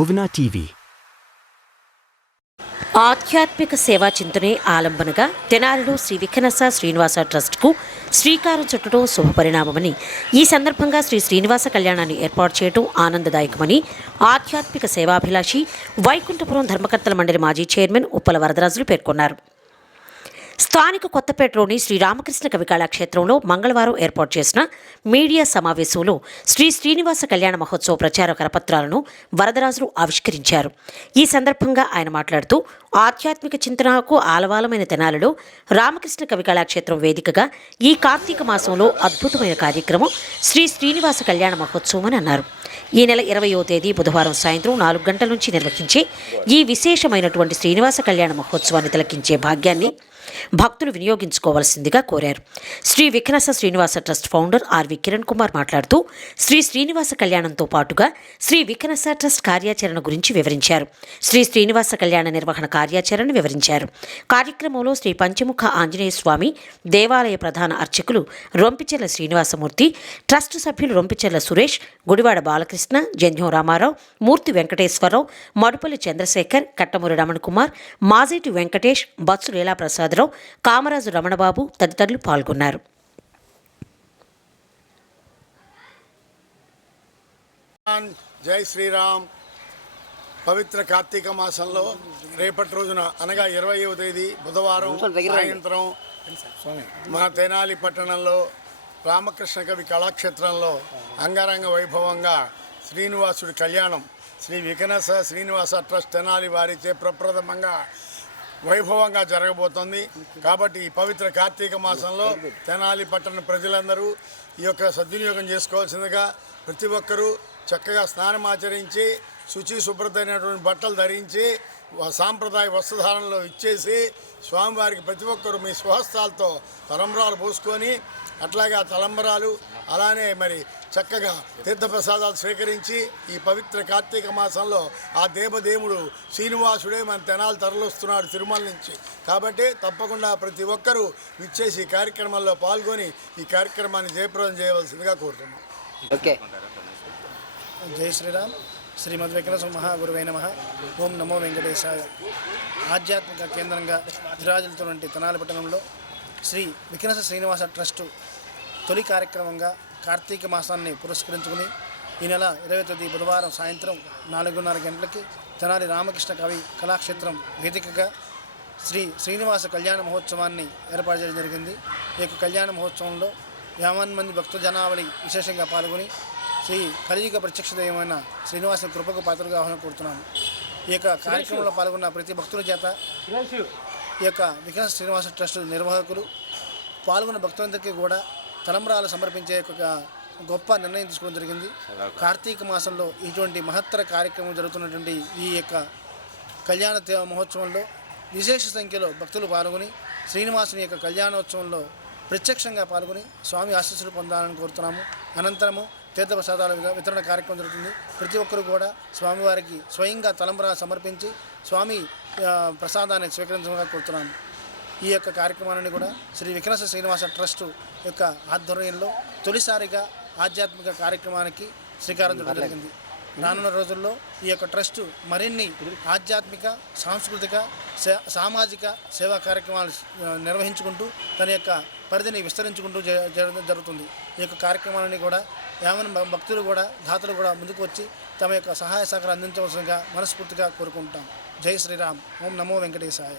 Bhuvana TV. ఆధ్యాత్మిక సేవా చింతనే ఆలంబనగా తెనాలిలో శ్రీ విఖనస శ్రీనివాస ట్రస్ట్కు శ్రీకారం చుట్టడం శుభపరిణామమని ఈ సందర్భంగా శ్రీ శ్రీనివాస కళ్యాణాన్ని ఏర్పాటు చేయడం ఆనందదాయకమని ఆధ్యాత్మిక సేవాభిలాషి వైకుంఠపురం ధర్మకర్తల మండలి మాజీ చైర్మన్ ఉప్పల వరదరాజులు పేర్కొన్నారు. స్థానిక కొత్తపేటలోని శ్రీ రామకృష్ణ క్షేత్రంలో మంగళవారం ఏర్పాటు చేసిన మీడియా సమావేశంలో శ్రీ శ్రీనివాస కళ్యాణ మహోత్సవ ప్రచార కరపత్రాలను వరదరాజులు ఆవిష్కరించారు. ఈ సందర్భంగా ఆయన మాట్లాడుతూ ఆధ్యాత్మిక చింతనకు ఆలవాలమైన తెనాలలో రామకృష్ణ కవి క్షేత్రం వేదికగా ఈ కార్తీక మాసంలో అద్భుతమైన కార్యక్రమం శ్రీ శ్రీనివాస కళ్యాణ మహోత్సవం అని అన్నారు. ఈ నెల ఇరవయో తేదీ బుధవారం సాయంత్రం నాలుగు గంటల నుంచి నిర్వహించే ఈ విశేషమైనటువంటి శ్రీనివాస కళ్యాణ మహోత్సవాన్ని తిలకించే భాగ్యాన్ని భక్తులు వినియోగించుకోవాల్సిందిగా కోరారు. Sri Vikhanasa Srinivasa trust founder R V Kiran Kumar మాట్లాడుతూ శ్రీ శ్రీనివాస కళ్యాణంతో పాటుగా శ్రీ విఘ్నస ట్రస్ట్ కార్యాచరణ గురించి వివరించారు. శ్రీ శ్రీనివాస కళ్యాణ నిర్వహణ కార్యాచరణ వివరించారు. కార్యక్రమంలో శ్రీ పంచముఖ ఆంజనేయ స్వామి దేవాలయ ప్రధాన అర్చకులు రొంపిచెర్ల శ్రీనివాసమూర్తి ట్రస్ట్ సభ్యులు రొంపిచెర్ల సురేష్ గుడివాడ బాల బాలకృష్ణ జంధ్యం రామారావు మూర్తి వెంకటేశ్వరరావు మడుపల్లి చంద్రశేఖర్ కట్టమూరి రమణ కుమార్ మాజేటి వెంకటేష్ బత్సు లీలా ప్రసాదరావు కామరాజు రమణబాబు తదితరులు పాల్గొన్నారు. జై శ్రీరామ్. పవిత్ర కార్తీక మాసంలో రేపటి రోజున అనగా ఇరవైవ తేదీ బుధవారం సాయంత్రం. మన తెనాలి పట్టణంలో రామకృష్ణ కవి కళాక్షేత్రంలో అంగరంగ వైభవంగా శ్రీనివాసుడి కళ్యాణం శ్రీ వికనస శ్రీనివాస ట్రస్ట్ తెనాలి వారిచే ప్రప్రథమంగా వైభవంగా జరగబోతోంది. కాబట్టి ఈ పవిత్ర కార్తీక మాసంలో తెనాలి పట్టణ ప్రజలందరూ ఈ యొక్క సద్వినియోగం చేసుకోవాల్సిందిగా ప్రతి ఒక్కరూ చక్కగా స్నానం ఆచరించి శుచి శుభ్రతైనటువంటి బట్టలు ధరించి సాంప్రదాయ వస్త్రధారణలో ఇచ్చేసి స్వామివారికి ప్రతి ఒక్కరూ మీ స్వహస్తాలతో తలంబరాలు పోసుకొని అట్లాగే ఆ తలంబరాలు అలానే మరి చక్కగా తీర్థప్రసాదాలు స్వీకరించి ఈ పవిత్ర కార్తీక మాసంలో ఆ దేవదేవుడు శ్రీనివాసుడే మన తెనాలు తరలిస్తున్నాడు తిరుమల నుంచి. కాబట్టి తప్పకుండా ప్రతి ఒక్కరూ విచ్చేసి ఈ కార్యక్రమంలో పాల్గొని ఈ కార్యక్రమాన్ని జయప్రదం చేయవలసిందిగా కోరుతున్నాం. ఓకే. జై శ్రీరామ్. శ్రీమద్ వెంకటేశ్వర మహాగురువై నమ. ఓం నమో వెంకటేశాయ. ఆధ్యాత్మిక కేంద్రంగా విరాజులుతున్నటువంటి తెనాలిపట్టణంలో శ్రీ వికనస శ్రీనివాస ట్రస్టు తొలి కార్యక్రమంగా కార్తీక మాసాన్ని పురస్కరించుకుని ఈ నెల ఇరవై తేదీ బుధవారం సాయంత్రం నాలుగున్నర గంటలకి తెనాలి రామకృష్ణ కవి కళాక్షేత్రం వేదికగా శ్రీ శ్రీనివాస కళ్యాణ మహోత్సవాన్ని ఏర్పాటు చేయడం జరిగింది. ఈ యొక్క కళ్యాణ మహోత్సవంలో యావన్ మంది భక్త జనావళి విశేషంగా పాల్గొని శ్రీ కలియుగ ప్రత్యక్ష దైవమైన శ్రీనివాస కృపకు పాత్రగా ఆహ్వానం కోరుతున్నాను. ఈ యొక్క కార్యక్రమంలో పాల్గొన్న ప్రతి భక్తుల చేత ఈ యొక్క వికాస శ్రీనివాస ట్రస్ట్ నిర్వాహకులు పాల్గొన్న భక్తులందరికీ కూడా తలంబరాలు సమర్పించే ఒక గొప్ప నిర్ణయం తీసుకోవడం జరిగింది. కార్తీక మాసంలో ఇటువంటి మహత్తర కార్యక్రమం జరుగుతున్నటువంటి ఈ యొక్క కళ్యాణ మహోత్సవంలో విశేష సంఖ్యలో భక్తులు పాల్గొని శ్రీనివాసుని యొక్క కళ్యాణోత్సవంలో ప్రత్యక్షంగా పాల్గొని స్వామి ఆశీస్సులు పొందాలని కోరుతున్నాము. అనంతరము తీర్థప్రసాదాల వితరణ కార్యక్రమం జరుగుతుంది. ప్రతి ఒక్కరు కూడా స్వామివారికి స్వయంగా తలంబరా సమర్పించి స్వామి ప్రసాదాన్ని స్వీకరించగా కోరుతున్నాము. ఈ యొక్క కార్యక్రమాన్ని కూడా శ్రీ విక్రమ శ్రీనివాస ట్రస్టు యొక్క ఆధ్వర్యంలో తొలిసారిగా ఆధ్యాత్మిక కార్యక్రమానికి శ్రీకారం చుట్టడం జరిగింది. రానున్న రోజుల్లో ఈ యొక్క ట్రస్ట్ మరిన్ని ఆధ్యాత్మిక సాంస్కృతిక సే- సామాజిక సేవా కార్యక్రమాలు నిర్వహించుకుంటూ తన యొక్క పరిధిని విస్తరించుకుంటూ జ- జరుగుతుంది. ఈ యొక్క కార్యక్రమాలని కూడా యావన్ భక్తులు కూడా దాతలు కూడా ముందుకు వచ్చి తమ యొక్క సహాయ సహకారం అందించవలసిందిగా మనస్ఫూర్తిగా కోరుకుంటాం జై శ్రీరామ్. ఓం నమో వెంకటేశాయ.